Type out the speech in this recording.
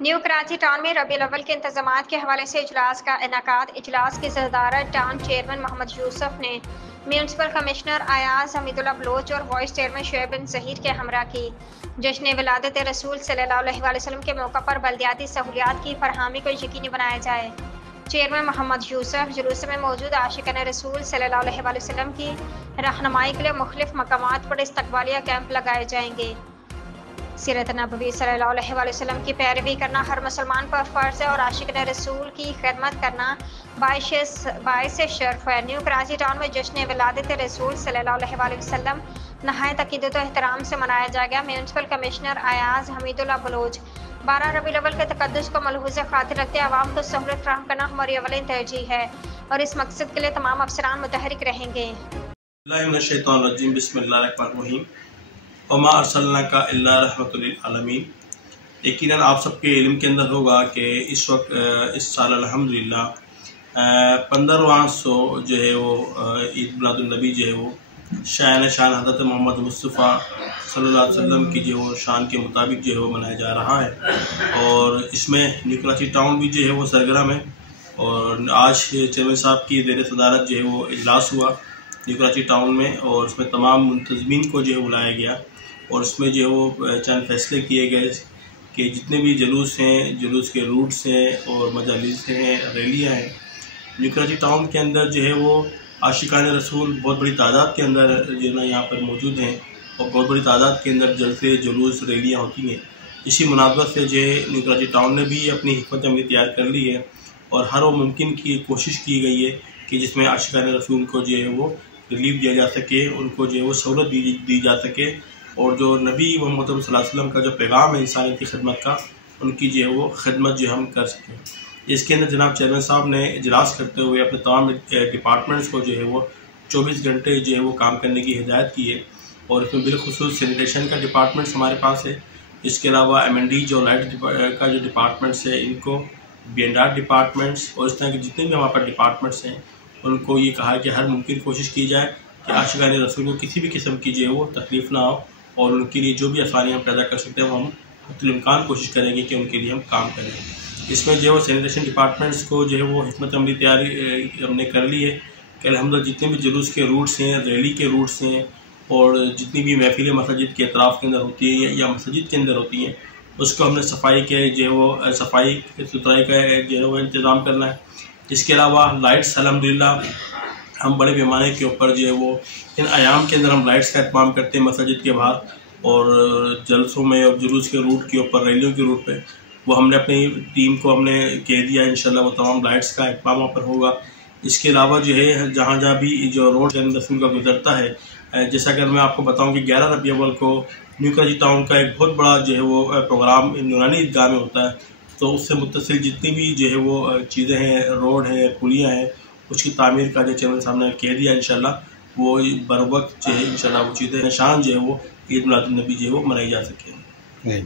New Karachi town में रबीउल अव्वल के इंतजामात के हवाले से इजलास का इनेकाद। इजलास की सदारत टाउन चेयरमैन मोहम्मद यूसुफ ने म्यूनसिपल कमिश्नर अयाज हमीदुल्लाह बलोच और वाइस चेयरमैन शुएब बिन ज़हीर के हमरा की। जश्न विलादत रसूल सल्लल्लाहु अलैहि वसल्लम के मौका पर बल्दियाती सहूलियात की फरहमी को यकीनी बनाया जाए। चेयरमैन मोहम्मद यूसुफ जुलूस में मौजूद आशिकान रसूल सल्लल्लाहु अलैहि वसल्लम की रहनुमाई के लिए मुख्तलिफ मकामात पर इस्तकबालिया कैंप लगाए जाएंगे। सीरत नबवी सल्लल्लाहु अलैहि वसल्लम की पैरवी करना हर मुसलमान पर फ़र्ज़ है और आशिक़ रसूल की खिदमत करना बाइस शर्फ है। न्यू कराची टाउन में जश्न विलादत रसूल सल्लल्लाहु अलैहि वसल्लम नहायत अक़ीदत व एहतराम से मनाया जाएगा। म्यूनसिपल कमिश्नर अयाज हमीदुल्लाह बलोच 12 रबीउल अव्वल के तक़द्दुस को मलहूज़ खातिर रखते आवाम को सहूलत फ़राहम करना हमारी अव्वलीन तरजीह है और इस मकसद के लिए तमाम अफसरान मुतहरिक रहेंगे। वमा अर्सलनाका इल्ला रहमतुल लिल आलमीन। यकीनन आप सबके इल्म के अंदर होगा कि इस वक्त इस साल अल्हम्दुलिल्लाह 15वां जो है वो ईद मिलादुन्नबी जो है वो शान हज़रत मोहम्मद मुस्तफ़ा सल्लल्लाहु अलैहि वसल्लम की जो वो शान के मुताबिक जो है वो मनाया जा रहा है और इसमें न्यू कराची टाउन भी जो है वो सरगर्म है। और आज चेयरमैन साहब की ज़ेर सदारत जो है वो इजलास हुआ न्यू कराची टाउन में और उसमें तमाम मुंतज़मीन को जो है बुलाया गया और उसमें जो है वो चंद फैसले किए गए कि जितने भी जुलूस हैं, जुलूस के रूट्स हैं और मजालिस हैं, रैलियाँ हैं, न्यू कराची टाउन के अंदर जो है वो आशिकान रसूल बहुत बड़ी तादाद के अंदर जो है ना यहाँ पर मौजूद हैं और बहुत बड़ी तादाद के अंदर जलसे जुलूस रैलियाँ होती हैं। इसी मुनासबत से जो है न्यू कराची टाउन ने भी अपनी हिकमत अमली तैयार कर ली है और हर वो मुमकिन की कोशिश की गई है कि जिसमें आशिकान रसूल को जो है वो रिलीफ दिया जा सके, उनको जो है वो सहूलत दी जा सके और जो नबी मोहम्मद सल्लल्लाहु अलैहि वसल्लम का जो पैगाम है इंसानियत की खिदमत का, उनकी जो है वो खिदमत जो हम कर सकें। इसके अंदर जनाब चेयरमैन साहब ने इजलास करते हुए अपने तमाम डिपार्टमेंट्स को जो है वो 24 घंटे जो है वो काम करने की हिदायत की है और इसमें बिलखुसूस सैनिटेशन का डिपार्टमेंट्स हमारे पास है। इसके अलावा M&D जो लाइट का जो डिपार्टमेंट्स है इनको, B&R डिपार्टमेंट्स और इस तरह के जितने भी हमारे पास डिपार्टमेंट्स हैं उनको ये कहा कि हर मुमकिन कोशिश की जाए कि आशिकान रसूल को किसी भी किस्म की जो है वो तकलीफ़ ना हो और उनके लिए जो भी आसानियाँ पैदा कर सकते हैं वो हम हत्तुल-इम्कान कोशिश करेंगे कि उनके लिए हम काम करें। इसमें जो है वो सैनिटेशन डिपार्टमेंट्स को जो है वो हिकमत अमली तैयारी हमने कर ली है कि अल्हम्दुलिल्लाह जितने भी जुलूस के रूट्स हैं, रैली के रूट्स हैं और जितनी भी महफिलें मस्जिद के अतराफ़ के अंदर होती है या मस्जिद के अंदर होती हैं उसको हमने सफाई के जो है वो सफाई सुथराई का जो है वो इंतज़ाम करना है। इसके अलावा लाइट्स अल्हम्दुलिल्लाह हम बड़े पैमाने के ऊपर जो है वो इन आयाम के अंदर हम लाइट्स का इत्माम करते हैं मस्जिद के बाहर और जलसों में और जुलूस के रूट के ऊपर, रैलियों के रूट पे वो हमने अपनी टीम को हमने कह दिया इंशाल्लाह वो तमाम लाइट्स का इत्माम वहाँ पर होगा। इसके अलावा जो है जहाँ भी जो रोड रसूल का गुजरता है, जैसा कि मैं आपको बताऊँ कि 11 रबीउल अव्वल को न्यू कराची टाउन का एक बहुत बड़ा जो है वो प्रोग्राम नूरानी ईदगाह में होता है, तो उससे मुत्तसिल जितनी भी जो है वो चीज़ें हैं, रोड है, पुलियाँ हैं, उसकी तामीर का जो चेयरमैन साहब ने कह दिया इंशाल्लाह वो बर वक्त जो है इंशाल्लाह वो चीज़ें निशान जो है वो ईद मिलादुन्नबी जो है वो मनाई जा सके।